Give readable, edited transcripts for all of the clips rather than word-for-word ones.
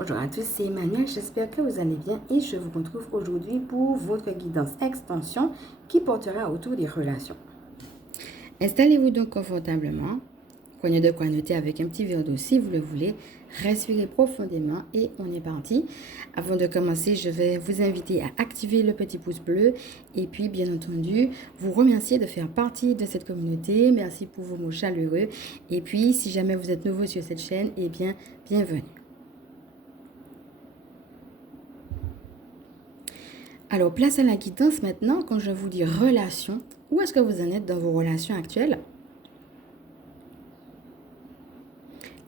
Bonjour à tous, c'est Emmanuel, j'espère que vous allez bien et je vous retrouve aujourd'hui pour votre guidance extension qui portera autour des relations. Installez-vous donc confortablement, prenez de quoi noter avec un petit verre d'eau si vous le voulez, respirez profondément et on est parti. Avant de commencer, je vais vous inviter à activer le petit pouce bleu et puis bien entendu vous remercier de faire partie de cette communauté. Merci pour vos mots chaleureux et puis si jamais vous êtes nouveau sur cette chaîne, eh bien bienvenue. Alors, place à la guidance maintenant. Quand je vous dis relation, où est-ce que vous en êtes dans vos relations actuelles?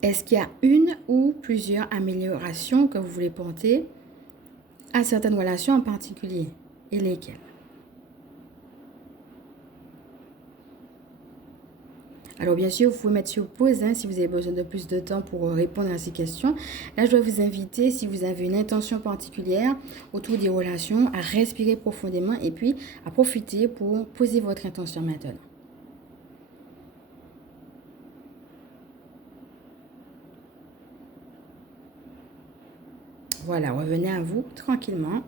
Est-ce qu'il y a une ou plusieurs améliorations que vous voulez porter à certaines relations en particulier? Et lesquelles? Alors bien sûr, vous pouvez mettre sur pause si vous avez besoin de plus de temps pour répondre à ces questions. Là, je dois vous inviter, si vous avez une intention particulière autour des relations, à respirer profondément et puis à profiter pour poser votre intention maintenant. Voilà, revenez à vous tranquillement.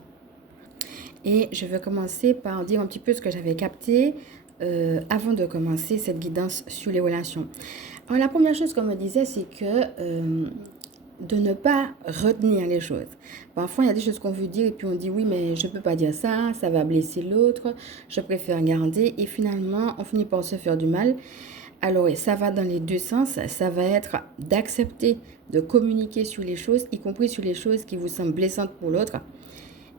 Et je vais commencer par dire un petit peu ce que j'avais capté avant de commencer cette guidance sur les relations. Alors, la première chose qu'on me disait, c'est que de ne pas retenir les choses. Parfois, il y a des choses qu'on veut dire et puis on dit oui, mais je ne peux pas dire ça, ça va blesser l'autre, je préfère garder et finalement, on finit par se faire du mal. Alors, ça va dans les deux sens. Ça va être d'accepter de communiquer sur les choses, y compris sur les choses qui vous semblent blessantes pour l'autre.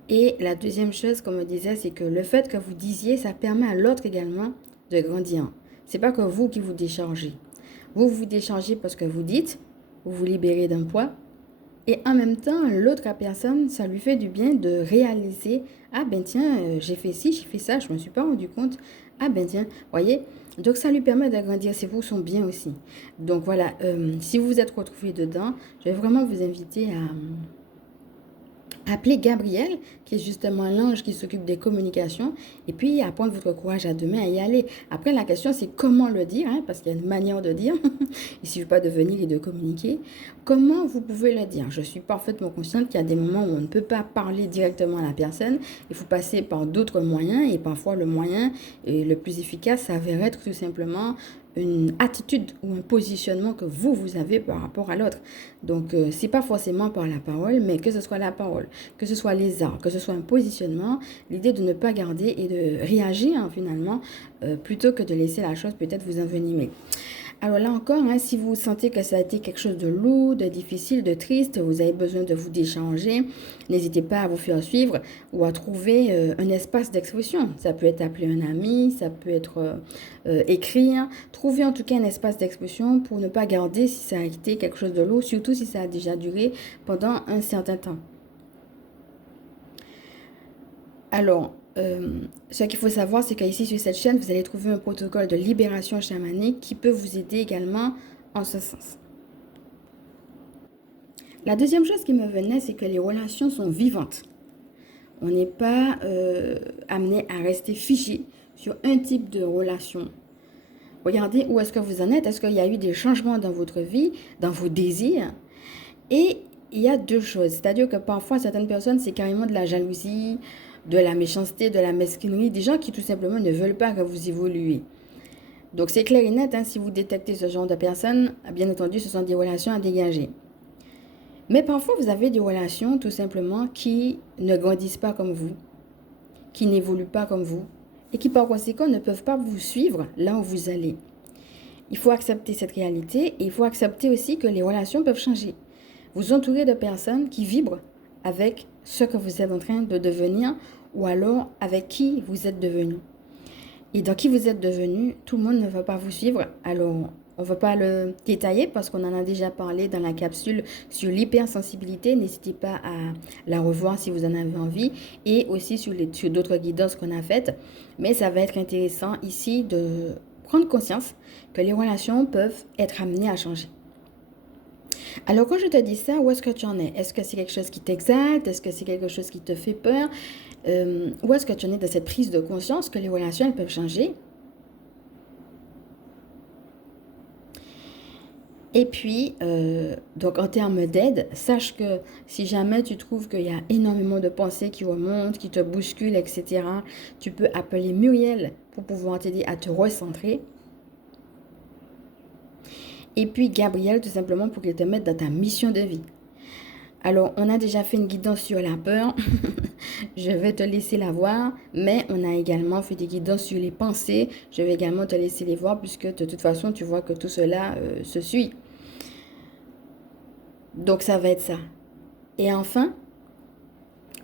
Et la deuxième chose qu'on me disait, c'est que le fait que vous disiez, ça permet à l'autre également de grandir. C'est pas que vous qui vous déchargez. Vous vous déchargez parce que vous dites, vous vous libérez d'un poids. Et en même temps, l'autre personne, ça lui fait du bien de réaliser, ah ben tiens, j'ai fait ci, j'ai fait ça, je me suis pas rendu compte. Ah ben tiens, voyez. Donc ça lui permet d'agrandir, c'est pour son bien aussi. Donc voilà, si vous vous êtes retrouvé dedans, je vais vraiment vous inviter à appelez Gabriel, qui est justement l'ange qui s'occupe des communications, et puis à prendre votre courage à deux mains et y aller. Après, la question, c'est comment le dire, parce qu'il y a une manière de dire. Il ne suffit pas de venir et de communiquer. Comment vous pouvez le dire? Je suis parfaitement consciente qu'il y a des moments où on ne peut pas parler directement à la personne. Il faut passer par d'autres moyens, et parfois le moyen le plus efficace s'avère être tout simplement une attitude ou un positionnement que vous avez par rapport à l'autre. Donc, c'est pas forcément par la parole, mais que ce soit la parole, que ce soit les arts, que ce soit un positionnement, l'idée de ne pas garder et de réagir finalement, plutôt que de laisser la chose peut-être vous envenimer. Alors là encore, si vous sentez que ça a été quelque chose de lourd, de difficile, de triste, vous avez besoin de vous décharger, n'hésitez pas à vous faire suivre ou à trouver un espace d'expression. Ça peut être appeler un ami, ça peut être écrire. Trouvez en tout cas un espace d'expression pour ne pas garder si ça a été quelque chose de lourd, surtout si ça a déjà duré pendant un certain temps. Alors, ce qu'il faut savoir, c'est qu'ici sur cette chaîne, vous allez trouver un protocole de libération chamanique qui peut vous aider également en ce sens. La deuxième chose qui me venait, c'est que les relations sont vivantes. On n'est pas amené à rester figé sur un type de relation. Regardez où est-ce que vous en êtes. Est-ce qu'il y a eu des changements dans votre vie, dans vos désirs? Et il y a deux choses. C'est-à-dire que parfois, certaines personnes, c'est carrément de la jalousie, de la méchanceté, de la mesquinerie, des gens qui tout simplement ne veulent pas que vous évoluiez. Donc c'est clair et net, si vous détectez ce genre de personnes, bien entendu, ce sont des relations à dégager. Mais parfois, vous avez des relations tout simplement qui ne grandissent pas comme vous, qui n'évoluent pas comme vous, et qui par conséquent ne peuvent pas vous suivre là où vous allez. Il faut accepter cette réalité et il faut accepter aussi que les relations peuvent changer. Vous entourez de personnes qui vibrent avec ce que vous êtes en train de devenir ou alors avec qui vous êtes devenu. Et dans qui vous êtes devenu, tout le monde ne va pas vous suivre. Alors, on ne va pas le détailler parce qu'on en a déjà parlé dans la capsule sur l'hypersensibilité. N'hésitez pas à la revoir si vous en avez envie et aussi sur d'autres guidances qu'on a faites. Mais ça va être intéressant ici de prendre conscience que les relations peuvent être amenées à changer. Alors, quand je te dis ça, où est-ce que tu en es? Est-ce que c'est quelque chose qui t'exalte? Est-ce que c'est quelque chose qui te fait peur? Où est-ce que tu en es de cette prise de conscience que les relations, elles peuvent changer? Et puis, donc en termes d'aide, sache que si jamais tu trouves qu'il y a énormément de pensées qui remontent, qui te bousculent, etc., tu peux appeler Muriel pour pouvoir t'aider à te recentrer. Et puis Gabriel, tout simplement pour qu'il te mette dans ta mission de vie. Alors, on a déjà fait une guidance sur la peur. Je vais te laisser la voir. Mais on a également fait des guidances sur les pensées. Je vais également te laisser les voir puisque de toute façon, tu vois que tout cela se suit. Donc, ça va être ça. Et enfin,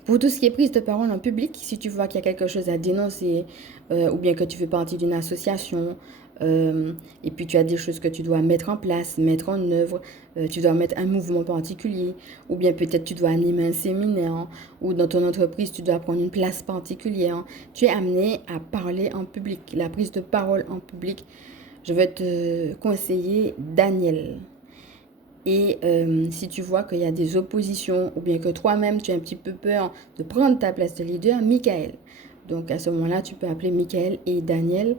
pour tout ce qui est prise de parole en public, si tu vois qu'il y a quelque chose à dénoncer ou bien que tu fais partie d'une association et puis tu as des choses que tu dois mettre en place, mettre en œuvre, tu dois mettre un mouvement particulier ou bien peut-être tu dois animer un séminaire ou dans ton entreprise tu dois prendre une place particulière, tu es amené à parler en public, la prise de parole en public. Je vais te conseiller Daniel. Et si tu vois qu'il y a des oppositions ou bien que toi-même tu as un petit peu peur de prendre ta place de leader, Michael. Donc à ce moment-là, tu peux appeler Michael et Daniel.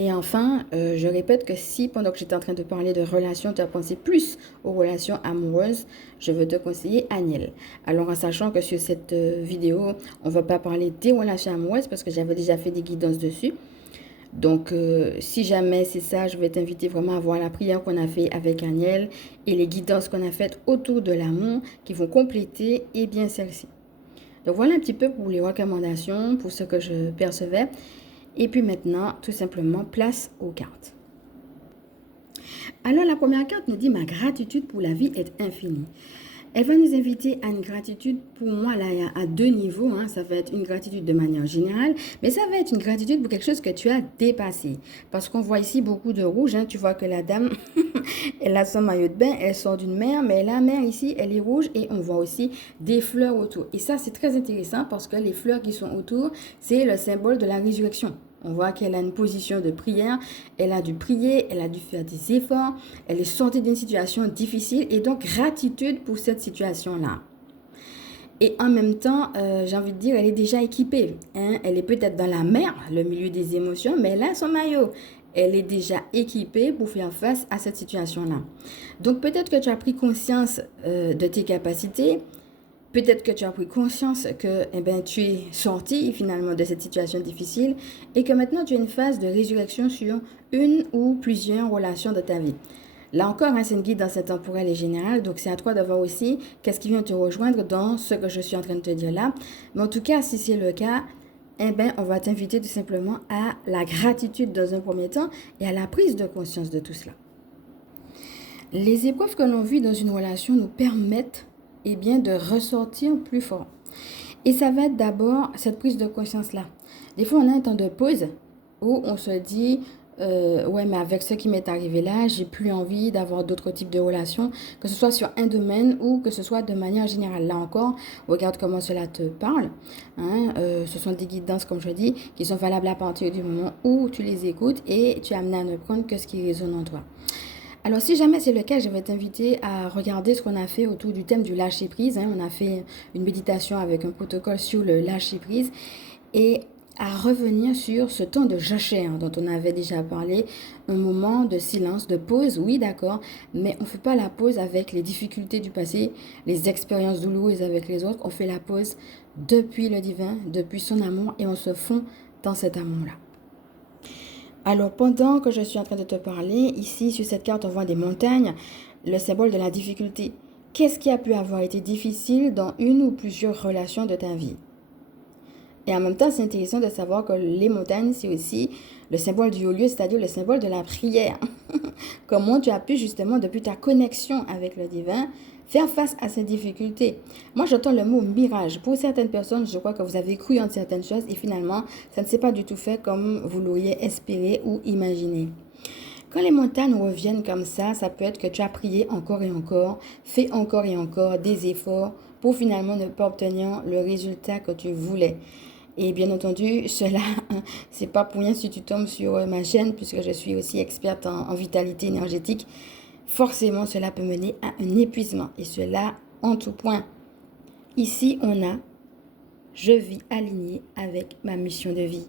Et enfin, je répète que si pendant que j'étais en train de parler de relations, tu as pensé plus aux relations amoureuses, je veux te conseiller Aniel. Alors en sachant que sur cette vidéo, on ne va pas parler des relations amoureuses parce que j'avais déjà fait des guidances dessus. Donc, si jamais c'est ça, je vais t'inviter vraiment à voir la prière qu'on a fait avec Aniel et les guidances qu'on a faites autour de l'amour qui vont compléter et bien celle-ci. Donc, voilà un petit peu pour les recommandations, pour ce que je percevais. Et puis maintenant, tout simplement, place aux cartes. Alors, la première carte nous dit « Ma gratitude pour la vie est infinie ». Elle va nous inviter à une gratitude, pour moi, là, à deux niveaux. Hein. Ça va être une gratitude de manière générale, mais ça va être une gratitude pour quelque chose que tu as dépassé. Parce qu'on voit ici beaucoup de rouge. Hein. Tu vois que la dame, elle a son maillot de bain, elle sort d'une mer, mais la mer ici, elle est rouge et on voit aussi des fleurs autour. Et ça, c'est très intéressant parce que les fleurs qui sont autour, c'est le symbole de la résurrection. On voit qu'elle a une position de prière, elle a dû prier, elle a dû faire des efforts, elle est sortie d'une situation difficile et donc gratitude pour cette situation-là. Et en même temps, j'ai envie de dire, elle est déjà équipée. Hein? Elle est peut-être dans la mer, le milieu des émotions, mais elle a son maillot. Elle est déjà équipée pour faire face à cette situation-là. Donc peut-être que tu as pris conscience de tes capacités. Peut-être que tu as pris conscience que tu es sorti finalement de cette situation difficile et que maintenant tu as une phase de résurrection sur une ou plusieurs relations de ta vie. Là encore, c'est une guidance temporelle et générale, donc c'est à toi de voir aussi qu'est-ce qui vient te rejoindre dans ce que je suis en train de te dire là. Mais en tout cas, si c'est le cas, on va t'inviter tout simplement à la gratitude dans un premier temps et à la prise de conscience de tout cela. Les épreuves que l'on vit dans une relation nous permettent de ressortir plus fort. Et ça va être d'abord cette prise de conscience-là. Des fois, on a un temps de pause où on se dit ouais, mais avec ce qui m'est arrivé là, j'ai plus envie d'avoir d'autres types de relations, que ce soit sur un domaine ou que ce soit de manière générale. Là encore, regarde comment cela te parle. Hein, ce sont des guidances, comme je dis, qui sont valables à partir du moment où tu les écoutes et tu es amené à ne prendre que ce qui résonne en toi. Alors, si jamais c'est le cas, je vais t'inviter à regarder ce qu'on a fait autour du thème du lâcher-prise. Hein. On a fait une méditation avec un protocole sur le lâcher-prise et à revenir sur ce temps de jachère dont on avait déjà parlé, un moment de silence, de pause, oui d'accord, mais on ne fait pas la pause avec les difficultés du passé, les expériences douloureuses avec les autres, on fait la pause depuis le divin, depuis son amour et on se fond dans cet amour-là. Alors, pendant que je suis en train de te parler, ici, sur cette carte, on voit des montagnes, le symbole de la difficulté. Qu'est-ce qui a pu avoir été difficile dans une ou plusieurs relations de ta vie? Et en même temps, c'est intéressant de savoir que les montagnes, c'est aussi le symbole du haut lieu, c'est-à-dire le symbole de la prière. Comment tu as pu justement, depuis ta connexion avec le divin, faire face à ces difficultés. Moi, j'entends le mot mirage. Pour certaines personnes, je crois que vous avez cru en certaines choses et finalement, ça ne s'est pas du tout fait comme vous l'auriez espéré ou imaginé. Quand les montagnes reviennent comme ça peut être que tu as prié encore et encore, fait encore et encore des efforts pour finalement ne pas obtenir le résultat que tu voulais. Et bien entendu, cela, c'est pas pour rien si tu tombes sur ma chaîne, puisque je suis aussi experte en vitalité énergétique. Forcément, cela peut mener à un épuisement. Et cela en tout point. Ici, on a « Je vis aligné avec ma mission de vie ».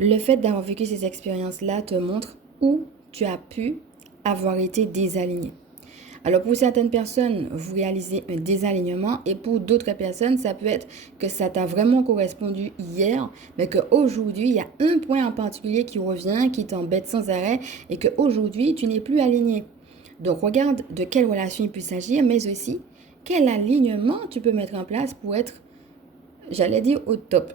Le fait d'avoir vécu ces expériences-là te montre où tu as pu avoir été désaligné. Alors pour certaines personnes, vous réalisez un désalignement et pour d'autres personnes, ça peut être que ça t'a vraiment correspondu hier, mais qu'aujourd'hui, il y a un point en particulier qui revient, qui t'embête sans arrêt et qu'aujourd'hui, tu n'es plus aligné. Donc regarde de quelle relation il peut s'agir, mais aussi quel alignement tu peux mettre en place pour être, j'allais dire, au top.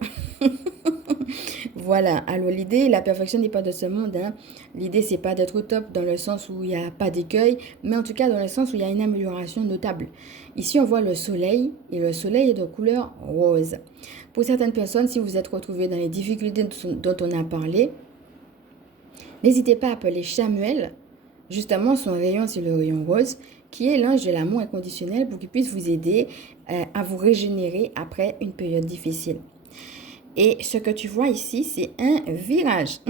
Voilà, alors l'idée, la perfection n'est pas de ce monde. Hein. L'idée, c'est pas d'être au top dans le sens où il n'y a pas d'écueil, mais en tout cas dans le sens où il y a une amélioration notable. Ici, on voit le soleil, et le soleil est de couleur rose. Pour certaines personnes, si vous êtes retrouvés dans les difficultés dont on a parlé, n'hésitez pas à appeler Chamuel. Justement, son rayon, c'est le rayon rose, qui est l'ange de l'amour inconditionnel pour qu'il puisse vous aider à vous régénérer après une période difficile. Et ce que tu vois ici, c'est un virage.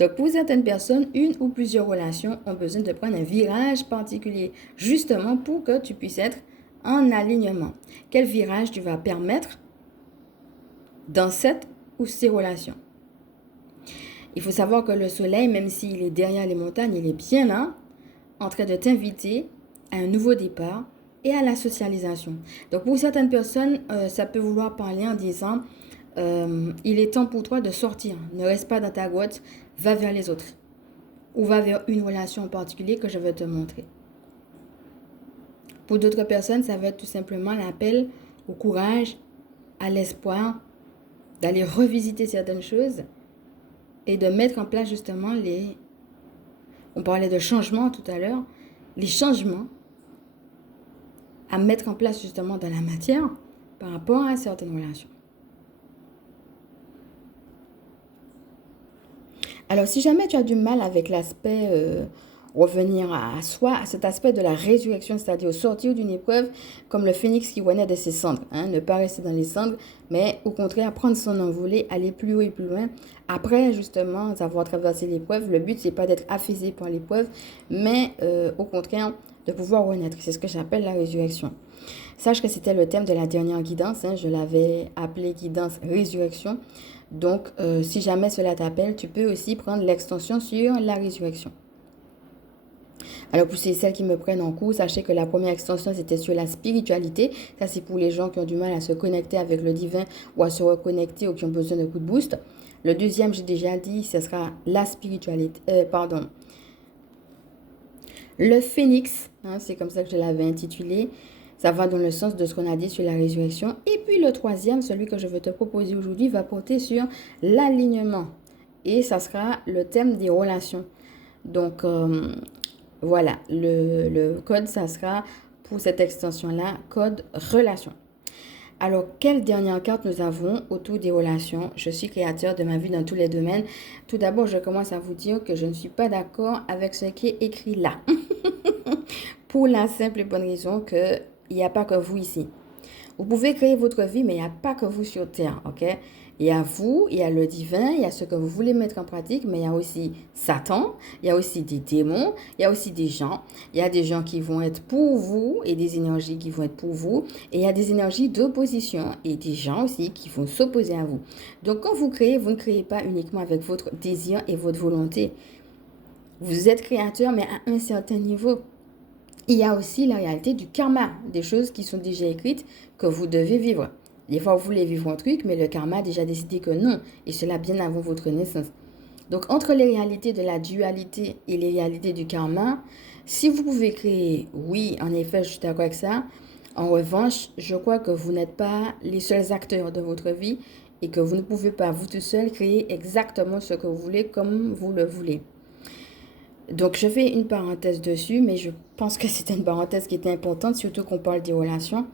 Donc, pour certaines personnes, une ou plusieurs relations ont besoin de prendre un virage particulier, justement pour que tu puisses être en alignement. Quel virage tu vas permettre dans cette ou ces relations? Il faut savoir que le soleil, même s'il est derrière les montagnes, il est bien là, en train de t'inviter à un nouveau départ et à la socialisation. Donc, pour certaines personnes, ça peut vouloir parler en disant... il est temps pour toi de sortir. Ne reste pas dans ta grotte, va vers les autres. Ou va vers une relation en particulier que je vais te montrer. Pour d'autres personnes, ça va être tout simplement l'appel au courage, à l'espoir, d'aller revisiter certaines choses et de mettre en place justement les... On parlait de changement tout à l'heure. Les changements à mettre en place justement dans la matière par rapport à certaines relations. Alors, si jamais tu as du mal avec l'aspect revenir à soi, à cet aspect de la résurrection, c'est-à-dire sortir d'une épreuve comme le phénix qui renaît de ses cendres, hein, ne pas rester dans les cendres, mais au contraire prendre son envolée, aller plus haut et plus loin. Après, justement, avoir traversé l'épreuve, le but, c'est pas d'être affaissé par l'épreuve, mais au contraire, de pouvoir renaître. C'est ce que j'appelle la résurrection. Sache que c'était le thème de la dernière guidance, hein, je l'avais appelé guidance résurrection. Donc, si jamais cela t'appelle, tu peux aussi prendre l'extension sur la résurrection. Alors, pour celles qui me prennent en cours, sachez que la première extension, c'était sur la spiritualité. Ça, c'est pour les gens qui ont du mal à se connecter avec le divin ou à se reconnecter ou qui ont besoin d'un coup de boost. Le deuxième, j'ai déjà dit, ce sera la spiritualité. Le phénix, hein, c'est comme ça que je l'avais intitulé. Ça va dans le sens de ce qu'on a dit sur la résurrection. Et puis le troisième, celui que je veux te proposer aujourd'hui, va porter sur l'alignement. Et ça sera le thème des relations. Donc, voilà, le code, ça sera pour cette extension-là, code relation. Alors, quelle dernière carte nous avons autour des relations? Je suis créateur de ma vie dans tous les domaines. Tout d'abord, je commence à vous dire que je ne suis pas d'accord avec ce qui est écrit là. Pour la simple et bonne raison que il n'y a pas que vous ici. Vous pouvez créer votre vie, mais il n'y a pas que vous sur Terre, ok? Il y a vous, il y a le divin, il y a ce que vous voulez mettre en pratique, mais il y a aussi Satan, il y a aussi des démons, il y a aussi des gens. Il y a des gens qui vont être pour vous et des énergies qui vont être pour vous. Et il y a des énergies d'opposition et des gens aussi qui vont s'opposer à vous. Donc quand vous créez, vous ne créez pas uniquement avec votre désir et votre volonté. Vous êtes créateur, mais à un certain niveau. Il y a aussi la réalité du karma, des choses qui sont déjà écrites que vous devez vivre. Des fois, vous voulez vivre un truc, mais le karma a déjà décidé que non, et cela bien avant votre naissance. Donc, entre les réalités de la dualité et les réalités du karma, si vous pouvez créer, oui, en effet, je suis d'accord avec ça. En revanche, je crois que vous n'êtes pas les seuls acteurs de votre vie et que vous ne pouvez pas, vous tout seul, créer exactement ce que vous voulez comme vous le voulez. Donc, je fais une parenthèse dessus, mais je pense que c'est une parenthèse qui est importante, surtout qu'on parle des relations.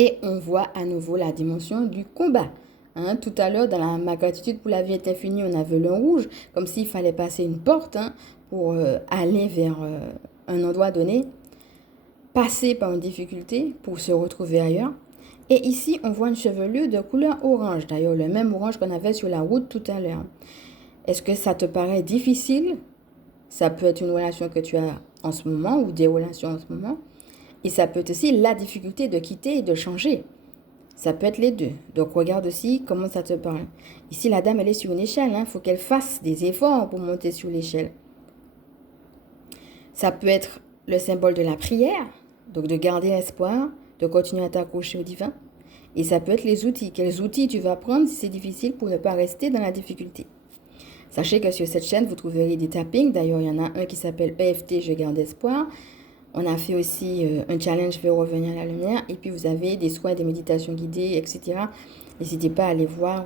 Et on voit à nouveau la dimension du combat. Hein, tout à l'heure, dans ma gratitude pour la vie est infinie, on avait le rouge, comme s'il fallait passer une porte pour aller vers un endroit donné, passer par une difficulté pour se retrouver ailleurs. Et ici, on voit une chevelure de couleur orange, d'ailleurs le même orange qu'on avait sur la route tout à l'heure. Est-ce que ça te paraît difficile? Ça peut être une relation que tu as en ce moment ou des relations en ce moment. Et ça peut être aussi la difficulté de quitter et de changer. Ça peut être les deux. Donc, regarde aussi comment ça te parle. Ici, la dame, elle est sur une échelle. Il faut qu'elle fasse des efforts pour monter sur l'échelle. Ça peut être le symbole de la prière, donc de garder espoir, de continuer à t'accrocher au divin. Et ça peut être les outils. Quels outils tu vas prendre si c'est difficile pour ne pas rester dans la difficulté. Sachez que sur cette chaîne, vous trouverez des tappings. D'ailleurs, il y en a un qui s'appelle EFT, je garde espoir. On a fait aussi un challenge vers revenir à la lumière. Et puis, vous avez des soins, des méditations guidées, etc. N'hésitez pas à aller voir.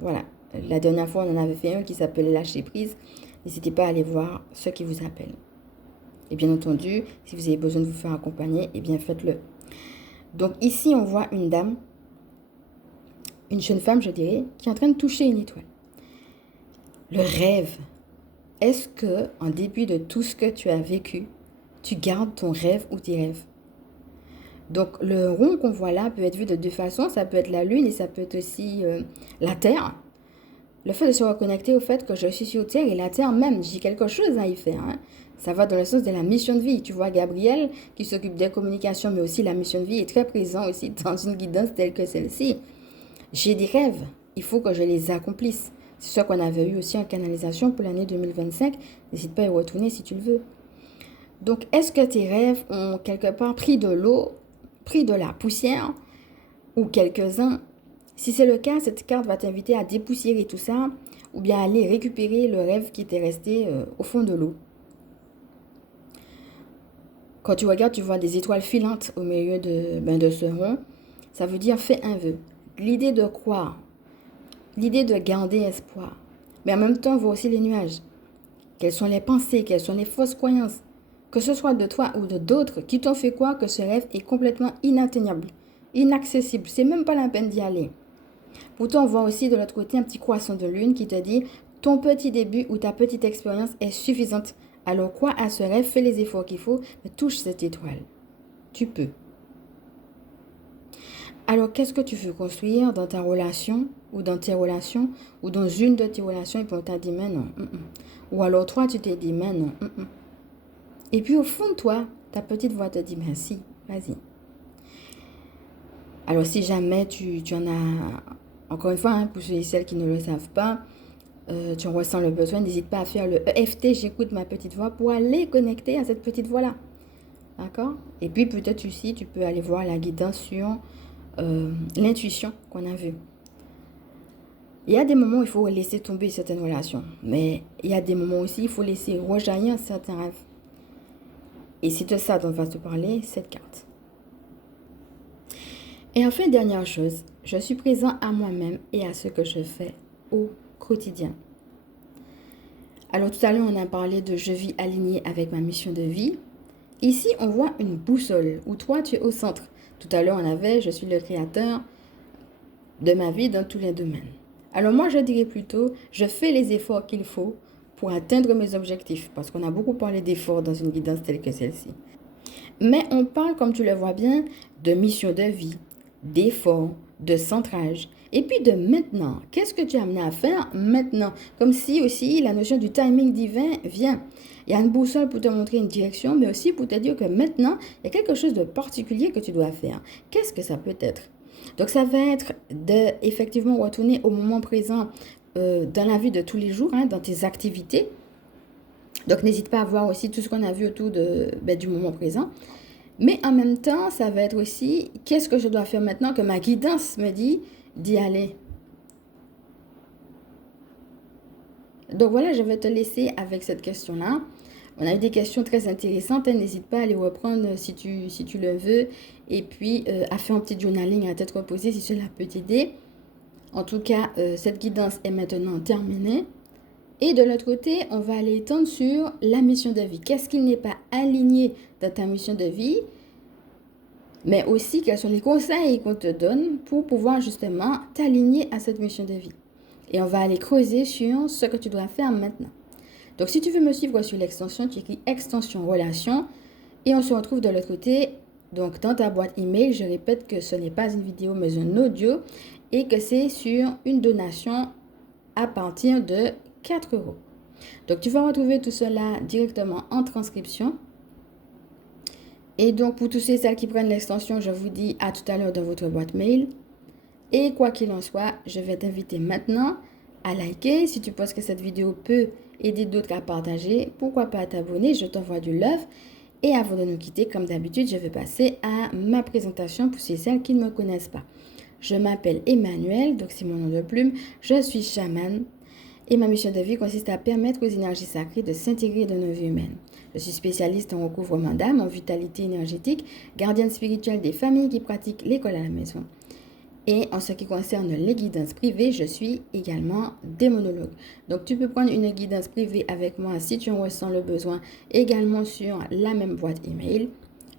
Voilà. La dernière fois, on en avait fait un qui s'appelait Lâcher prise. N'hésitez pas à aller voir ceux qui vous appellent. Et bien entendu, si vous avez besoin de vous faire accompagner, eh bien, faites-le. Donc, ici, on voit une dame, une jeune femme, je dirais, qui est en train de toucher une étoile. Le rêve. Est-ce que, en dépit de tout ce que tu as vécu, tu gardes ton rêve ou tes rêves? Donc, le rond qu'on voit là peut être vu de deux façons. Ça peut être la lune et ça peut être aussi la terre. Le fait de se reconnecter au fait que je suis sur terre et la terre même, j'ai quelque chose à y faire. Hein. Ça va dans le sens de la mission de vie. Tu vois, Gabriel, qui s'occupe des communications, mais aussi la mission de vie, est très présent aussi dans une guidance telle que celle-ci. J'ai des rêves. Il faut que je les accomplisse. C'est ça qu'on avait eu aussi en canalisation pour l'année 2025. N'hésite pas à y retourner si tu le veux. Donc, est-ce que tes rêves ont quelque part pris de l'eau, pris de la poussière ou quelques-uns? Si c'est le cas, cette carte va t'inviter à dépoussiérer tout ça ou bien à aller récupérer le rêve qui t'est resté au fond de l'eau. Quand tu regardes, tu vois des étoiles filantes au milieu de ce rond. Ça veut dire fais un vœu. L'idée de croire, l'idée de garder espoir. Mais en même temps, on voit aussi les nuages. Quelles sont les pensées, quelles sont les fausses croyances, que ce soit de toi ou de d'autres, qui t'ont fait croire que ce rêve est complètement inatteignable, inaccessible. C'est même pas la peine d'y aller. Pourtant, on voit aussi de l'autre côté un petit croissant de lune qui te dit ton petit début ou ta petite expérience est suffisante. Alors crois à ce rêve, fais les efforts qu'il faut, mais touche cette étoile. Tu peux. Alors, qu'est-ce que tu veux construire dans ta relation ou dans tes relations ou dans une de tes relations et puis on t'a dit mais non. Ou alors toi, tu t'es dit mais non. Et puis au fond de toi, ta petite voix te dit mais si, vas-y. Alors si jamais tu en as, encore une fois, hein, pour ceux et celles qui ne le savent pas, tu en ressens le besoin, n'hésite pas à faire le EFT, j'écoute ma petite voix pour aller connecter à cette petite voix-là. D'accord? Et puis peut-être aussi, tu peux aller voir la guidance sur l'intuition qu'on a vue. Il y a des moments où il faut laisser tomber certaines relations. Mais il y a des moments aussi où il faut laisser rejaillir certains rêves. Et c'est de ça dont va te parler cette carte. Et enfin, dernière chose, je suis présent à moi-même et à ce que je fais au quotidien. Alors tout à l'heure, on a parlé de je vis aligné avec ma mission de vie. Ici, on voit une boussole où toi, tu es au centre. Tout à l'heure, on avait je suis le créateur de ma vie dans tous les domaines. Alors moi, je dirais plutôt, je fais les efforts qu'il faut pour atteindre mes objectifs. Parce qu'on a beaucoup parlé d'efforts dans une guidance telle que celle-ci. Mais on parle, comme tu le vois bien, de mission de vie, d'efforts, de centrage. Et puis de maintenant. Qu'est-ce que tu es amené à faire maintenant? Comme si aussi la notion du timing divin vient. Il y a une boussole pour te montrer une direction, mais aussi pour te dire que maintenant, il y a quelque chose de particulier que tu dois faire. Qu'est-ce que ça peut être? Donc ça va être effectivement retourner au moment présent dans la vie de tous les jours, hein, dans tes activités. Donc n'hésite pas à voir aussi tout ce qu'on a vu autour du moment présent. Mais en même temps, ça va être aussi qu'est-ce que je dois faire maintenant que ma guidance me dit d'y aller. Donc voilà, je vais te laisser avec cette question-là. On a eu des questions très intéressantes. Hein. N'hésite pas à les reprendre si tu le veux. Et puis, à faire un petit journaling à tête reposée si cela peut t'aider. En tout cas, cette guidance est maintenant terminée. Et de l'autre côté, on va aller étendre sur la mission de vie. Qu'est-ce qui n'est pas aligné dans ta mission de vie? Mais aussi, quels sont les conseils qu'on te donne pour pouvoir justement t'aligner à cette mission de vie. Et on va aller creuser sur ce que tu dois faire maintenant. Donc, si tu veux me suivre sur l'extension, tu écris extension relation. Et on se retrouve de l'autre côté. Donc, dans ta boîte email, je répète que ce n'est pas une vidéo, mais un audio. Et que c'est sur une donation à partir de 4 €. Donc, tu vas retrouver tout cela directement en transcription. Et donc, pour tous ceux et celles qui prennent l'extension, je vous dis à tout à l'heure dans votre boîte mail. Et quoi qu'il en soit, je vais t'inviter maintenant à liker si tu penses que cette vidéo peut aider d'autres à partager, pourquoi pas t'abonner, je t'envoie du love. Et avant de nous quitter, comme d'habitude, je vais passer à ma présentation pour celles qui ne me connaissent pas. Je m'appelle Emmanuel, donc c'est mon nom de plume, je suis chamane et ma mission de vie consiste à permettre aux énergies sacrées de s'intégrer dans nos vies humaines. Je suis spécialiste en recouvrement d'âme, en vitalité énergétique, gardienne spirituelle des familles qui pratiquent l'école à la maison. Et en ce qui concerne les guidances privées, je suis également démonologue. Donc tu peux prendre une guidance privée avec moi si tu en ressens le besoin, également sur la même boîte email.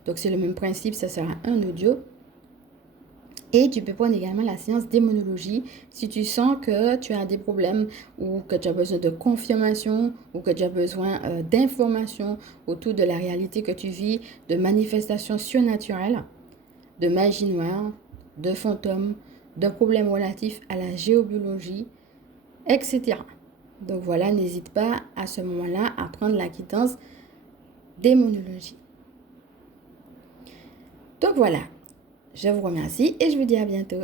Donc c'est le même principe, ça sera un audio. Et tu peux prendre également la séance démonologie si tu sens que tu as des problèmes ou que tu as besoin de confirmation ou que tu as besoin d'informations autour de la réalité que tu vis, de manifestations surnaturelles, de magie noire, de fantômes, de problèmes relatifs à la géobiologie, etc. Donc voilà, n'hésite pas à ce moment-là à prendre la guidance démonologie. Donc voilà, je vous remercie et je vous dis à bientôt.